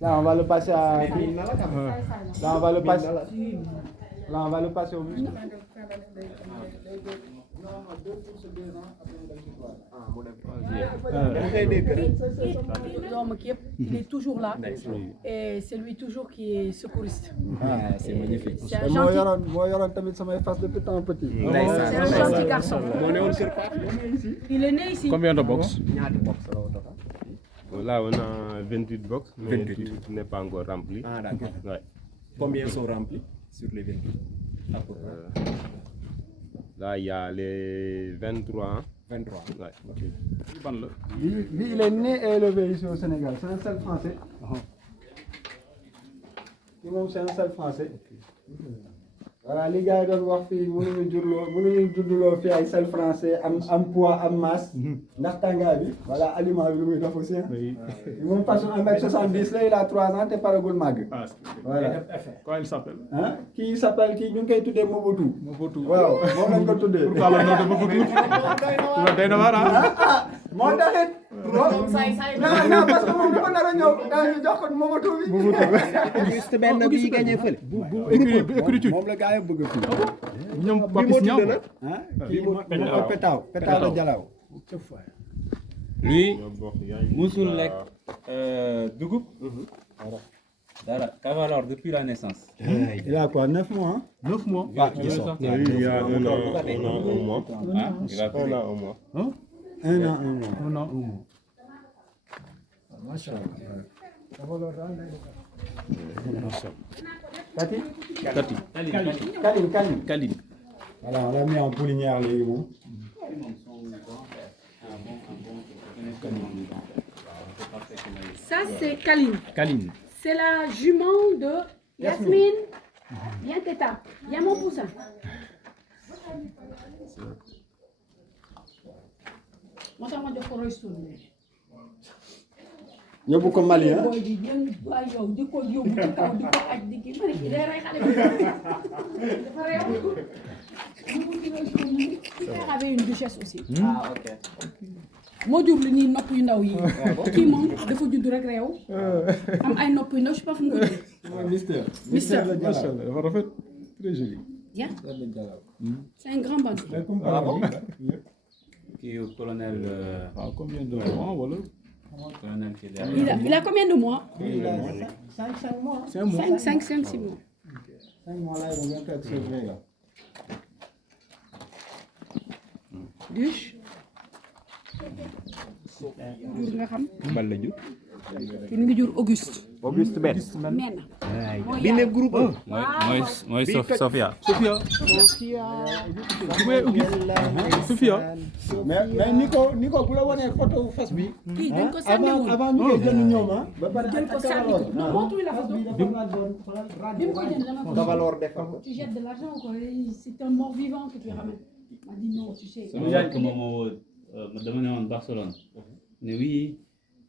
Là, on va le passer à... Là, on va le passer... Là, on va le passer au muscle. L'homme qui il est toujours là et c'est lui toujours qui est secouriste. C'est magnifique. C'est un gentil, c'est un gentil garçon. Il est né ici. Combien de box? Là, on a 28 box, mais 28. tout n'est pas encore rempli. Ah, d'accord. Ouais. Combien sont remplis sur les 28? À peu près. Là, il y a les 23. 23. Ouais. Lui, il est né et élevé ici au Sénégal. C'est un seul français. C'est un seul français. Voilà, les gars doon wax fii mënuñu judduloo fi ay seul français am poids am masse ndax tàngaay bi voilà aliment bi lu muy def aussi moom façon 1m70 là il a 3 ans te paragul màgg voilà. Comment il s'appelle? Hein kii s'appelle kii ñu ngi koy tuddee Mobutu waaw moom lañ ko tuddee Pourquoi le nom de Mobutu? Day na waar ah. moo taxit non parce que moom dafa nar a ñëw daañu jox ko Mobutu bi Juste benn bi gagné fële. Écriture. Moom la gars yi bëgg fii. ñoom Papis Niang. ah kii moo Pétaw de Jalaw Lui, musul lekk dugub. Dara Cavalor depuis la naissance. il a quoi 9 mois hein? 9 mois. Oui, il y a un an, un mois. Ah, il va Un couler. an, un mois. Un an. Kati Kaline. Voilà, on l'a mis en poulinière les mots. Ça c'est Kaline. Kaline. C'est la jument de Yasmine. Viens Teta, viens mon poussin. Moo tax ma jox ko Roy Stone. Yóbbu ko Mali hein. Boy di jëng waay yow di ko yóbbu ci kaw di ko aj di kii ma ne kii day rey xale bi. Dafa réew. Il avait une duchesse aussi. Ah, ok. moo jur li nii nopp yu ndaw yi. Kii moom dafa judd rek réew. Am ay nopp yu ndaw je sais pas fu mu ko jëlee. Mister. Machallah, dafa rafet. Très joli. Bien. C'est un grand bandit. Ah bon? Qui est au colonel. Combien de mois voilà? Colonel qui est derrière. Il a combien de mois? 5 mois. C'est un mois. 5-6 mois. 5 mois là, ils vont être sevrés là. Duche. jur nga xam. Bal la jur. ki mi ngi jur Auguste. Auguste Ben. Men. Bi ne groupe Mooy Sofia. Sophia. Sophia. mais Nico bu la wanee photo fas bi. Kii dañ ko sànni woon. avant ñu koy jënd ñoom ah. ba pare jël ko sànni ko non montre la photo. Bi mu ko jënd dama ko. Cavalor defar ko. Tu jettes de l'argent quoi. C'est un mort vivant que tu ramènes. m'a dit non tu sais. Sama yaay ko moom dama ne woon Barcelone. Mais oui,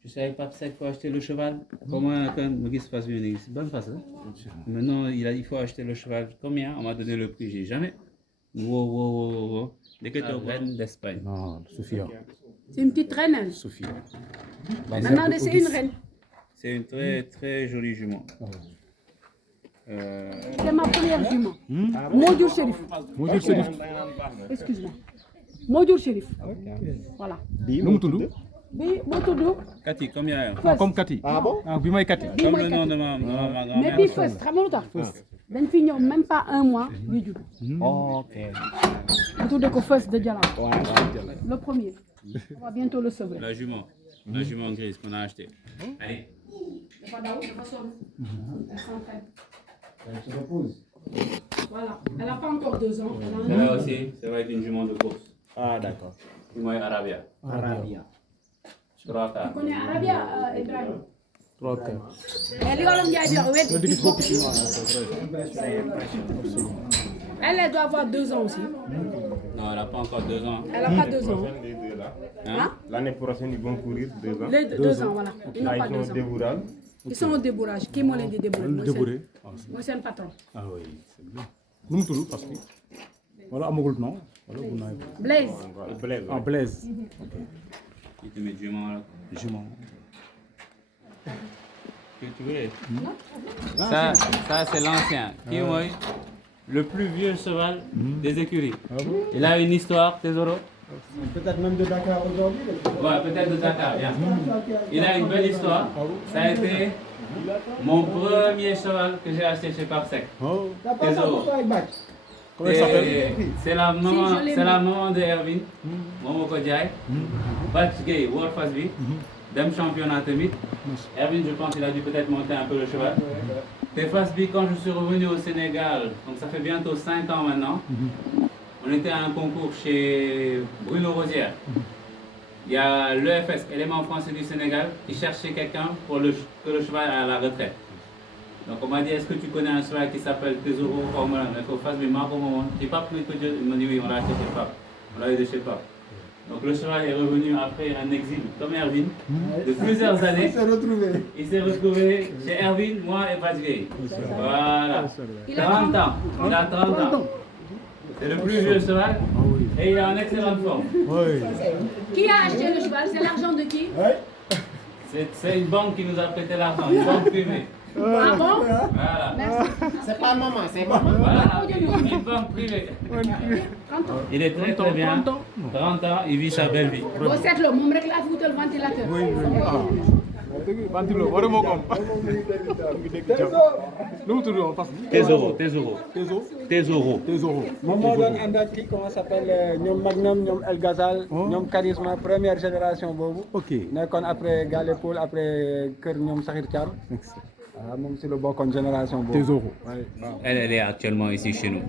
je savais pas ça, il faut acheter le cheval. Comment quand me gis fas bi ne gis ban fas la. Maintenant il faut acheter le cheval. Combien? On m'a donné le prix, j'ai jamais. Wow. Ndekete reine d'Espagne. Non, Sophia. C'est une petite reine elle. Sophia. Maintenant c'est une reine. C'est une très jolie jument. C'est ma première jument. Modjour Chérif. Modjour Chérif. Excuse-moi. Modjour Chérif. Voilà. Nu mu tudd? Bi moo tudd. Cathy, combien? Comme Cathy. Ah bon? Ah, bi mooy Cathy. Bii Comme mooy le nom Cathy. de ma grand-mère. Mais bii first xam nga lu tax. dañ fi ñëw même pas un mois ñu judd. Ok. ñu tuddee ko first de Jalaw. Le premier. On va bientôt le sauver. La jument grise qu'on a acheté. Allez. dafa daw dafa sonn. Elle s'entraîne. Elle se repose. Voilà. Elle n'a pas encore 2 ans. Elle a un Celle-là an. aussi, ça va être une jument de course. Ah, d'accord. Puis moi, Arabia. Arabia. 3 quarts. Tu connais Arabia Ibrahima. 3 quarts. Mais li Wolof Njaay di wax wet. Elle doit avoir 2 ans aussi. Non, elle n'a pas encore 2 ans. Elle n'a pas 2 ans. Les deux là. Hein? L'année prochaine, ils vont courir 2 ans. Les 2 ans, voilà. Ils n'ont Là, pas ils 2 sont ans. débourrage. Ils sont au débourrage. Qui moo leen di débourrer? Débourré. Mooy seen patron. Ah oui, c'est bien. Nu mu tudd parce que wala amagul nom wala bu naay. Blaise. Blaise. Ah, Blaise. Il te met jument là. Jument. Tu voulais? Ça c'est l'ancien. Qui est moi, le plus vieux cheval des écuries. Il a une histoire, Tesoro. Peut-être même de Dakar aujourd'hui. Ouais, peut-être de Dakar, bien. Il a une belle histoire. Ça a été mon premier cheval que j'ai acheté chez Papsec. T'as pas ça pour toi avec Bach? Comment il s'appelle? C'est la Si, je l'ai maman de Erwin. Momo Kodjaï. Batch Gay, World Fast Beat. Dem championnat tamit. Erwin, je pense qu'il a dû peut-être monter un peu le cheval. Tes Fast Beat, quand je suis revenu au Sénégal, donc ça fait bientôt 5 ans maintenant, on était à un concours chez Bruno Rosière. Il y a l'EFS, élément français du Sénégal, qui cherchait quelqu'un pour que le cheval aille à la retraite. Donc on m'a dit, est-ce que tu connais un cheval qui s'appelle Tesoro Formula? Mais Fast Beat, Marco Momon. Tu n'es pas plus que Dieu? Il m'a dit oui, on l'a acheté chez Pape. On l'a eu de chez Pape. Donc le cheval est revenu après un exil, comme Erwin, de plusieurs années. Il s'est retrouvé chez Erwin, moi et Badgay. Voilà. 30 ans. Il a 30 ans. C'est le plus vieux cheval et il est en excellente forme. Qui a acheté le cheval? C'est l'argent de qui? C'est une banque qui nous a prêté l'argent, une banque privée. Ah bon? Voilà. Merci. C'est pas maman, c'est maman. Voilà, une banque privée. 30 ans. Il est très très bien. 30 ans, il vit sa belle vie. boo seetloo moom rek laa fi wutal ventilateur. Ventilo war moo ko am. ngi dégg jàmm. lu mu tudd woon parce que. Tesoro. moom moo doon ànd ak kii comment s'appelle ñoom Magnum ñoom El Ghazal. ñoom Charisma première génération boobu. ok nekkoon après Galé Paul après kër ñoom Sakhir Thiam. waaw moom si la bokkoon génération boobu. Tesoro. Elle est actuellement ici chez nous.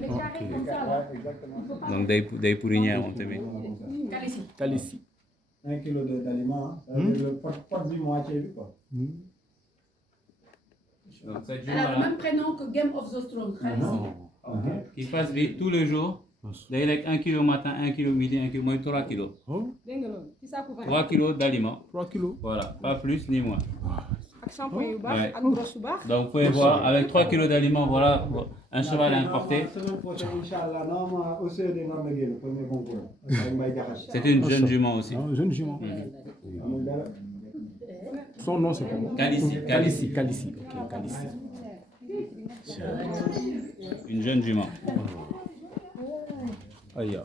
Donc day pourrinière moom tamit. Kalissi. 1 kilo d'aliments. Le pot bi moitié bi quoi. Donc cette Elle a le jument-là, même prénom que Game of the Thrones. qui fasse vie tous les jours, day lekk 1 kilo matin, 1 kilo midi, 1 kilo, mooy 3 kilos. dégg nga loolu ci saako 3 kilos d'aliments. 3 kilos. Voilà, pas plus ni moins. ak shampoing yu baax Ouais. ak brosse yu baax. Donc vous pouvez voir, avec 3 kilos d'aliments, voilà un cheval importé. Semaine prochaine, Inch'Allah, normalement, au CED de Normandie, le premier concours. Avec Mbaye Diakhaté. C'est une jeune jument aussi. Jeune jument. Amul dara. Son nom c'est comment? Kalissi. Kalissi. Ok, Kalissi. Une jeune jument. Aïe.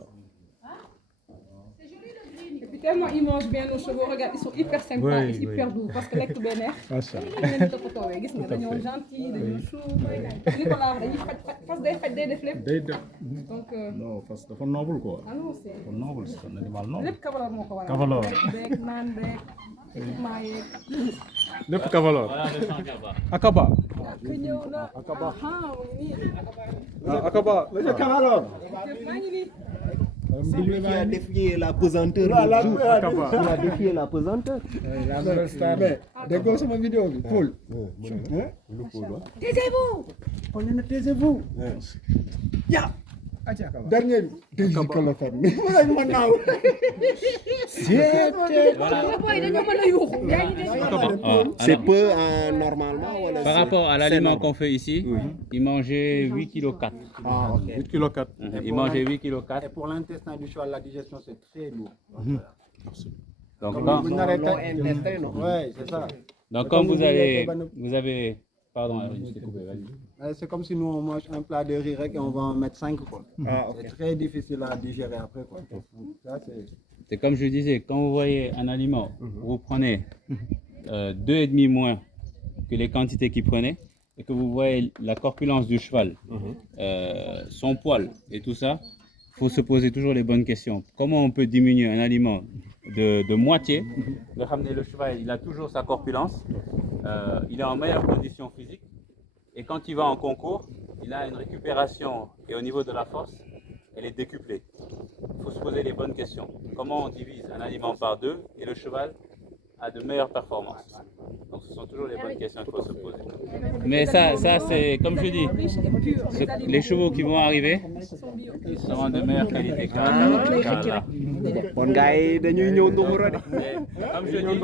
Et puis tellement ils mangent bien nos chevaux, regarde ils sont hyper sympas, Oui, et hyper doux parce que lekk bee neex. Macha Allah. dañ leen di toppatoowee gis nga dañoo gentil dañoo chou. Nicolas dañuy fas day faj day def lépp. day def. Donc non parce que dafa noble quoi. ah non c'est dafa noble c'est un animal noble. lépp Kavalor moo ko waral. Kavalor. lekk beeg naan beeg équipement yeeg. lépp Kavalor. Voilà le champ Kaba. Akaba. ku ñëw na Akaba. mu ngi nii. Akaba. Monsieur Cavalor. maa ngi nii. Celui qui a défié la pesanteur. Akaba. Qui a défié la pesanteur. La nouvelle star. Mais, déggoo sama vidéo bi. Paul. Taisez-vous! On est taisez-vous. Ya. Dernier bi. Dégg ko la fan. Mu lañ ma naaw. Voilà. Boy dañoo mën a yuuxu. Yaa ngi dégg. C'est peu normalement. Voilà, Par c'est- rapport à l'aliment c'est qu'on fait ici, il mangeait 8 kg 4. Ah, ok. 8 kg 4. Il mangeait 8 kg Et 4. pour l'intestin du cheval, la digestion, c'est très lourd. Donc Comme quand, vous n'arrêtez ouais, c'est ça. donc Comme quand vous vous avez, pardon, je t'ai coupé, vas-y. C'est comme si nous on mange un plat de riz et on va en mettre 5 quoi. C'est très difficile à digérer après quoi. Ça, C'est comme je disais, quand vous voyez un aliment, vous prenez 2,5 moins que les quantités qu'il prenait, et que vous voyez la corpulence du cheval, son poil et tout ça, il faut se poser toujours les bonnes questions. Comment on peut diminuer un aliment de moitié? Le cheval, il a toujours sa corpulence, il est en meilleure condition physique, et quand il va en concours, il a une récupération, et au niveau de la force, elle est décuplée. Il faut se poser les bonnes questions. Comment on divise un aliment par 2 et le cheval a de meilleures performances? Donc ce sont toujours les bonnes questions qu'il faut se poser. Mais ça c'est comme je dis, les chevaux qui vont arriver, ils seront de meilleure qualité qu'Allah. Bon gars yi dañuy ñëw Ndoumboro de. Comme je dis,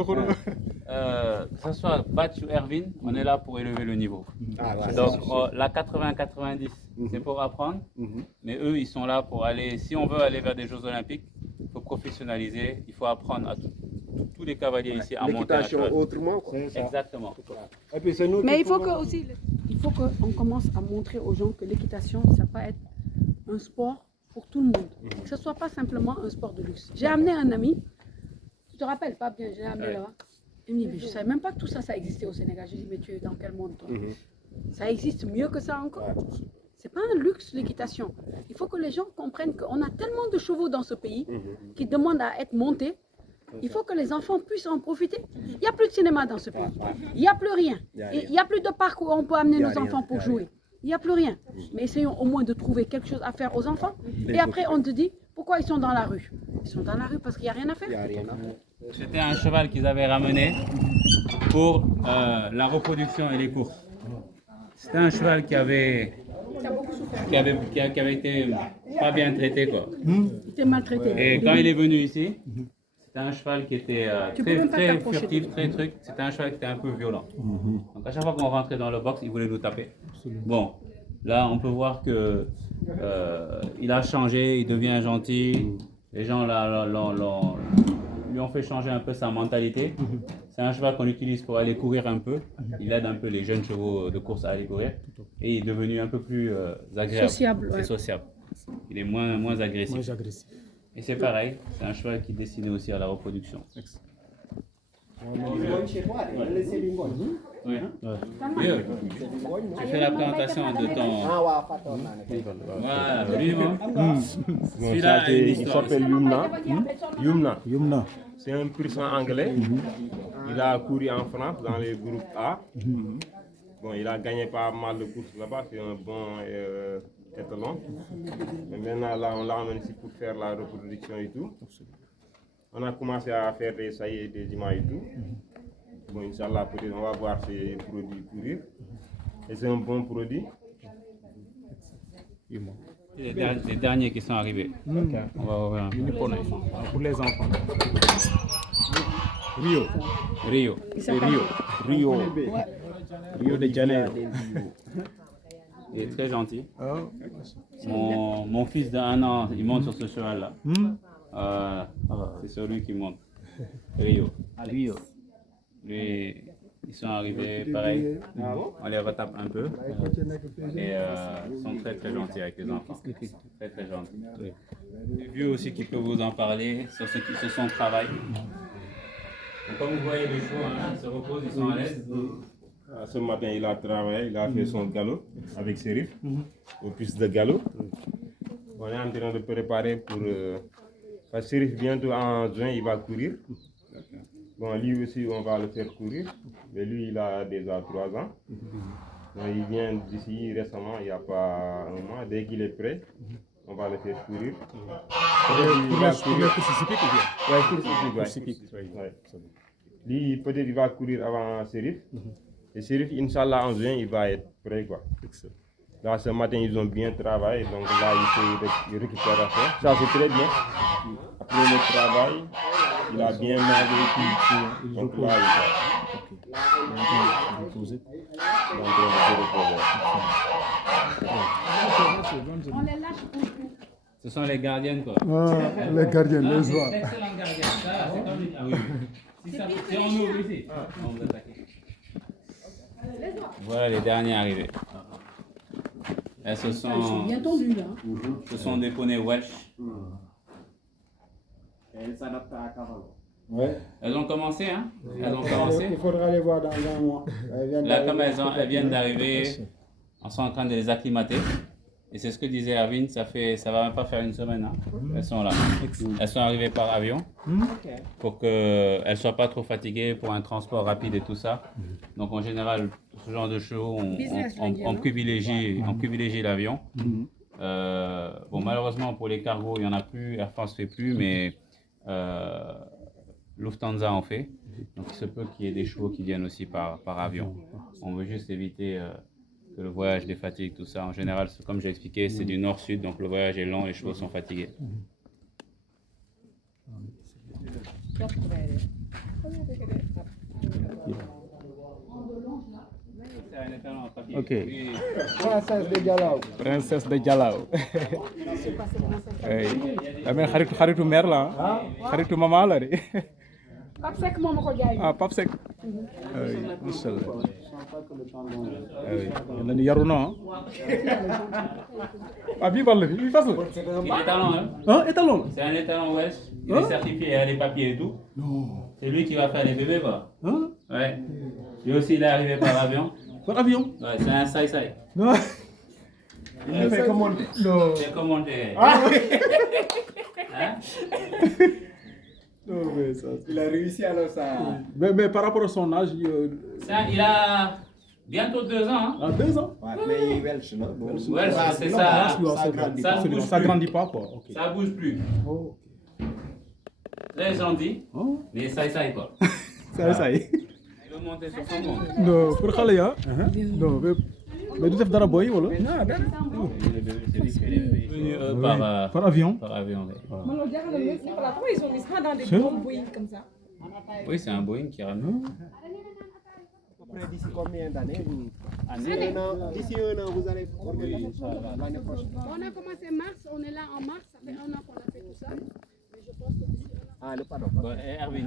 que ce soit Batch ou Erwin, on est là pour élever le niveau. Donc la 80-90, c'est pour apprendre, mais eux, ils sont là pour aller, si on veut aller vers des Jeux Olympiques, il faut professionnaliser, il faut apprendre à tous tous les cavaliers ici à monter à L'équitation cheval. autrement, quoi. C'est ça. Exactement. Et puis c'est nous Mais qui il faut pouvons- que aussi, il faut qu'on commence à montrer aux gens que l'équitation, ça peut être un sport pour tout le monde. Que ce soit pas simplement un sport de luxe. J'ai amené un ami, tu te rappelles pas bien, j'ai amené là-bas. Il me dit, mais je savais même pas que tout ça, ça existait au Sénégal. J'ai dit, mais tu es dans quel monde toi? Ça existe mieux que ça encore. C'est pas un luxe l'équitation. Il faut que les gens comprennent qu'on a tellement de chevaux dans ce pays qui demandent à être montés. Il faut que les enfants puissent en profiter. Il n'y a plus de cinéma dans ce pays. Il n'y a plus rien. Il n'y a plus de parc où on peut amener nos enfants pour jouer. Il n'y a plus rien. Mais essayons au moins de trouver quelque chose à faire aux enfants. Et après, on te dit, pourquoi ils sont dans la rue? Ils sont dans la rue parce qu'il n'y a rien à faire. Il n'y a rien à faire. C'était un cheval qu'ils avaient ramené pour la reproduction et les courses. C'était un cheval qui avait été pas bien traité, quoi. Il était maltraité. Et quand il est venu ici, c'était un cheval qui était Tu peux très, même pas très t'approcher de furtif, lui. très truc. C'était un cheval qui était un peu violent. Donc à chaque fois qu'on rentrait dans le box, il voulait nous taper. Bon, là on peut voir que il a changé, il devient gentil. Les gens là, lui ont fait changer un peu sa mentalité. C'est un cheval qu'on utilise pour aller courir un peu. Il aide un peu les jeunes chevaux de course à aller courir. Et il est devenu un peu plus agréable. Sociable, ouais. C'est sociable. Il est moins agressif. Moi, j'agresse. Et c'est pareil, c'est un cheval qui est destiné aussi à la reproduction. Oui. Vieux, tu fais la présentation de ton... Voilà, lui, moi. Celui-là a une Il histoire. s'appelle Yumna. Yumna. C'est un pur sang anglais. Il a couru en France dans les groupes A. Bon, il a gagné pas mal de courses là-bas, c'est un bon étalon. Mais maintenant, là, on l'emmène ici pour faire la reproduction et tout. On a commencé à faire des saillies, des images et tout. Bon, Inch'Allah, peut-être on va voir ces produits courir. Et c'est un bon produit. Les derniers qui sont arrivés. On va ouvrir un peu. Pour les enfants. Rio. Rio. Rio de Janeiro. Il est très gentil. Mon fils d'1 an, il monte sur ce cheval-là. C'est sur lui qui monte. Rio. Lui, ils sont arrivés pareil. On les retape un peu. Et ils sont très très gentils avec les enfants. Très très gentils. Les vieux aussi qui peuvent vous en parler sur son travail. Donc, comme vous voyez les chevaux, ils se reposent, ils sont à l'aise. Ce matin, il a travaillé, il a fait son galop avec Serif, au piste de galop. On est en train de préparer pour... parce que Serif, bientôt en juin, il va courir. Bon, lui aussi, on va le faire courir. Mais lui, il a déjà 3 ans. Donc, il vient d'ici récemment, il n'y a pas un mois. Dès qu'il est prêt, on va le faire courir. Il va courir. Course hippique. Ouais. Lui, peut-être il va courir avant Serif. Et Serif, Inch'Allah, en juin, il va être prêt, quoi. Là, ce matin, ils ont bien travaillé. Donc là, il fait une récupération. Ça, c'est très bien. Après le travail, il a bien mangé et tout. Donc là, il va. Donc, on va se reposer. On les lâche un peu. Ce sont les gardiennes, quoi. Les gardiens, les oies. Excellent gardien. Ça, c'est comme ah oui. Si on ouvre ici, on vous attaque. Voilà les derniers arrivés. Et ce Ils sont bien tendus là. sont des poneys Welsh. Ouais. Elles ont commencé, hein? Elles ont commencé. Il faudra les voir dans un mois. Là, comme elles viennent d'arriver, on est en train de les acclimater. Et c'est ce que disait Erwin, ça va même pas faire une semaine. Hein. Elles sont là. Elles sont arrivées par avion pour qu'elles ne soient pas trop fatiguées pour un transport rapide et tout ça. Donc en général, ce genre de chevaux, on privilégie l'avion. Bon, malheureusement pour les cargos, il n'y en a plus, Air France ne fait plus, mais Lufthansa en fait. Donc il se peut qu'il y ait des chevaux qui viennent aussi par avion. On veut juste éviter que le voyage les fatigue, tout ça. En général, comme j'ai expliqué, c'est du nord-sud, donc le voyage est long, les chevaux sont fatigués. Ok. Princesse de Dialaw. Princesse de Dialaw. Damay xaritu mère la xaritu maman la de. Pape Seck moo ma ko jaay. Ah, Pape Seck. Ah oui, Inch'Allah. Je sens pas que le tendon. Ah oui, il a dit Yaruna. Hein? Ah, bien parlé, il passe. C'est un étalon, hein. Hein, étalon. C'est un étalon Welsh. Il est certifié, il a les papiers et tout. Non. C'est lui qui va faire les bébés, quoi. Hein? Ouais. Lui aussi, il est arrivé par avion. Par avion. Ouais, c'est un sai-sai. Non. Il ne fait que monter. Non. C'est commenté. Hein? Non, mais ça. Il a réussi alors ça. Mais par rapport à son âge, Ça, il a bientôt 2 ans. Hein? à 2 ans. Ouais, mais Welsh, non? Bon, Ouais, c'est Non, ça. ça grandit ça pas. bouge Ça plus. grandit pas, quoi. Ok. Ça bouge plus. Oh. Très gentil, Oh. mais sai-sai, quoi. Ça y est. Il veut monter sur son monde. Non, pour xale ya. Non, mais du def dara boy wala? C'est lui qui fait les bébés. Par avion. Par avion, oui. Man, loolu jaaxal na ma Nicolas, pourquoi ils ont mis ça dans des C'est- grands Boeing comme ça? Oui, c'est un Boeing qui ramène. Après, d'ici combien d'années D'ici un an, vous allez organiser l'année prochaine. On a commencé mars, on est là en mars, ça fait 1 an qu'on a fait tout ça. Mais je pense que d'ici 1 an. Ah, le pardon. Bon, Erwin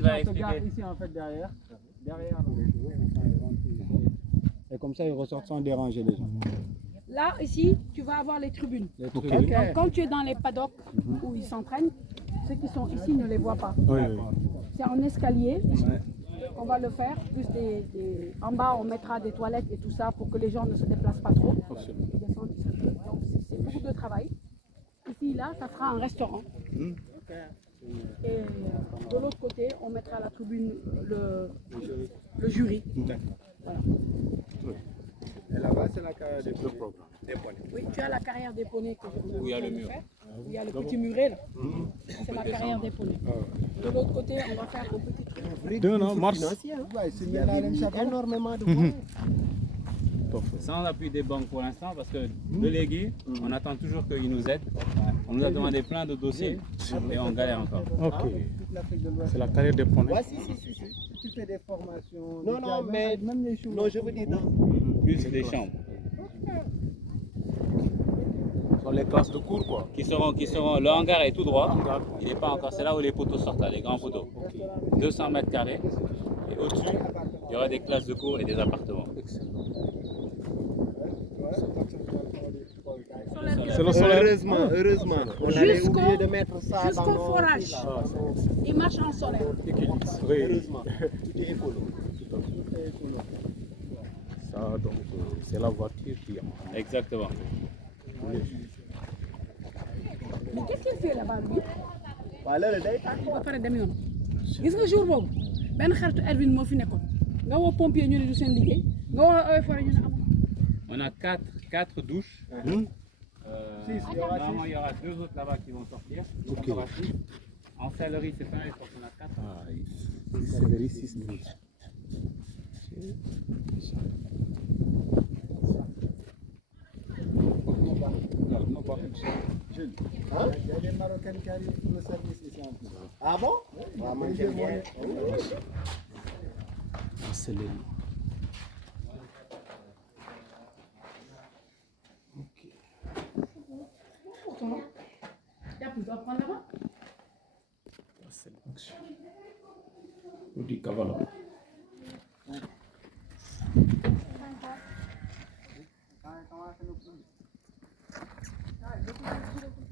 va expliquer. ici en fait derrière. Derrière. Et comme ça, ils ressortent sans déranger les gens. Là, ici, tu vas avoir les tribunes. Les Ok. trucs. Donc, quand tu es dans les paddocks où ils s'entraînent, ceux qui sont ici ne les voient pas. Oui, oui. C'est en escalier. On va le faire. Plus en bas, on mettra des toilettes et tout ça pour que les gens ne se déplacent pas trop. Ils descendent, ils se trouvent. Donc, c'est beaucoup de travail. Ici, là, ça sera un restaurant. Et de l'autre côté, on mettra la tribune, le jury. Voilà. Et là-bas, c'est la carrière des Oui, tu as la carrière des poneys que je Où il y a le mur. Où il y a le petit muret là. C'est la carrière des poneys. De l'autre côté, on va faire un petit truc. 2 ans, mars. Il y a énormément de moyens. Sans l'appui des banques pour l'instant, parce que de légués, on attend toujours qu'ils nous aident. On nous a demandé plein de dossiers et on galère encore. Ok. C'est la carrière des poneys. Ouais, si. Tu fais des formations. Non, mais même les choses. non, je veux dire dans. Plus des chambres. Ce sont les classes de cours, quoi. Qui seront, le hangar est tout droit. Il n'est pas encore, c'est là où les poteaux sortent, là, les grands poteaux. 200 mètres carrés. Et au-dessus, il y aura des classes de cours et des appartements. C'est le solaire. Heureusement, on avait Jusqu'au- oublié de mettre ça dans Jusqu'au nos... forage. Il marche en solaire. Oui. Heureusement, tout est écolo. Ça, donc, c'est la voiture qui a. Exactement. Mais qu'est-ce qu'il fait là-bas lui? Voilà le day. ba pare dem yoon gis nga jour boobu benn xaritu Erwin moo fi nekkoon nga woo pompier ñu ne du seen liggéey nga woo Eaux et Forêts ñu ne amul. On a 4 douches. Normalement, il y aura 2 autres là-bas qui vont sortir. Donc, on aura 6. En sellerie, c'est pareil, je pense qu'on a 4. C'est very 6 minutes. Il y a des Marocains qui arrivent pour le service ici en plus. Ah bon? Ah, moi, j'aime bien. C'est le. Y a plus, tu vas prendre là-bas. C'est l'action. Ou du cavallo. Comment